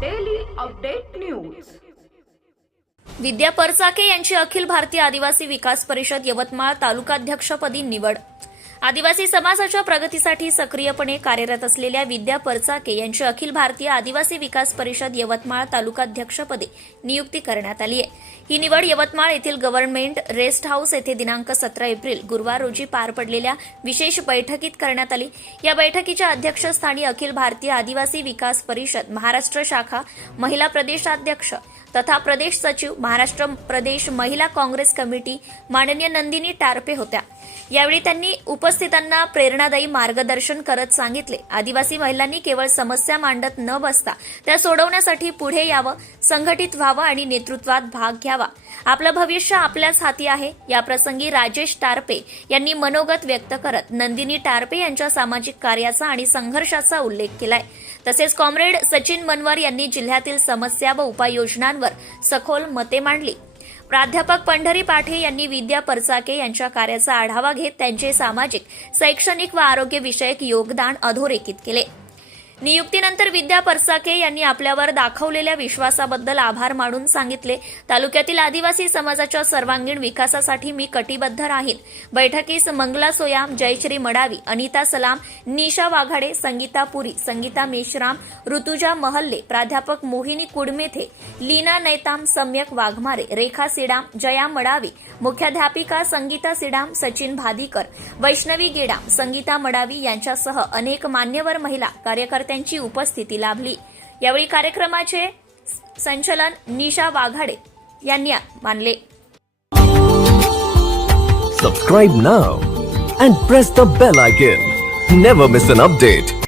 Daily update news Vidya Parchake यांची अखिल भारतीय आदिवासी विकास परिषद यवतमाळ तालुकाध्यक्षपदी निवड. आदिवासी समाजाच्या प्रगतीसाठी सक्रियपणे कार्यरत असलेल्या विद्या परचाके यांची अखिल भारतीय आदिवासी विकास परिषद यवतमाळ तालुकाध्यक्षपदी नियुक्ती करण्यात आली आहे. ही निवड यवतमाळ येथील गव्हर्नमेंट रेस्ट हाऊस येथे दिनांक सतरा एप्रिल गुरुवार रोजी पार पडलेल्या विशेष बैठकीत करण्यात आली. या बैठकीच्या अध्यक्षस्थानी अखिल भारतीय आदिवासी विकास परिषद महाराष्ट्र शाखा महिला प्रदेशाध्यक्ष तथा प्रदेश सचिव महाराष्ट्र प्रदेश महिला काँग्रेस कमिटी माननीय नंदिनी टारपे होत्या. यावेळी त्यांनी उपस्थितांना प्रेरणादायी मार्गदर्शन करत सांगितले. आदिवासी महिलांनी केवळ समस्या मांडत न बसता त्या सोडवण्यासाठी पुढे यावं संघटित व्हावं आणि नेतृत्वात भाग घ्यावा. आपलं भविष्य आपल्याच हाती आहे याप्रसंगी राजेश टारपे यांनी मनोगत व्यक्त करत नंदिनी टारपे यांच्या सामाजिक कार्याचा आणि संघर्षाचा उल्लेख केलाय. तसेच कॉम्रेड सचिन मनवार यांनी जिल्ह्यातील समस्या व उपाययोजनांवर सखोल मते मांडली. प्राध्यापक पंढरी पाठे यांनी विद्या परचाके यांच्या कार्याचा आढावा घेत त्यांचे सामाजिक शैक्षणिक व आरोग्य विषयक योगदान अधोरेखित केले. नियुक्तीनंतर विद्या परसाके यांनी आपल्यावर दाखवलेल्या विश्वासाबद्दल आभार मानून सांगितले. तालुक्यातील आदिवासी समाजाच्या सर्वांगीण विकासासाठी मी कटिबद्ध राहीन. बैठकीस मंगला सोयाम जयश्री मडावी अनिता सलाम निशा वाघाडे संगीता पुरी संगीता मेश्राम ऋतुजा महल्ले प्राध्यापक मोहिनी कुडमेथे लीना नैताम सम्यक वाघमारे रेखा सिडाम जया मडावी मुख्याध्यापिका संगीता सिडाम सचिन भादीकर वैष्णवी गेडाम संगीता मडावी यांच्यासह अनेक मान्यवर महिला कार्यकर्त्या त्यांची उपस्थिती लाभली. यावेळी कार्यक्रमाचे संचलन निशा वाघाडे यांनी मानले. Subscribe now and press the bell icon never miss an update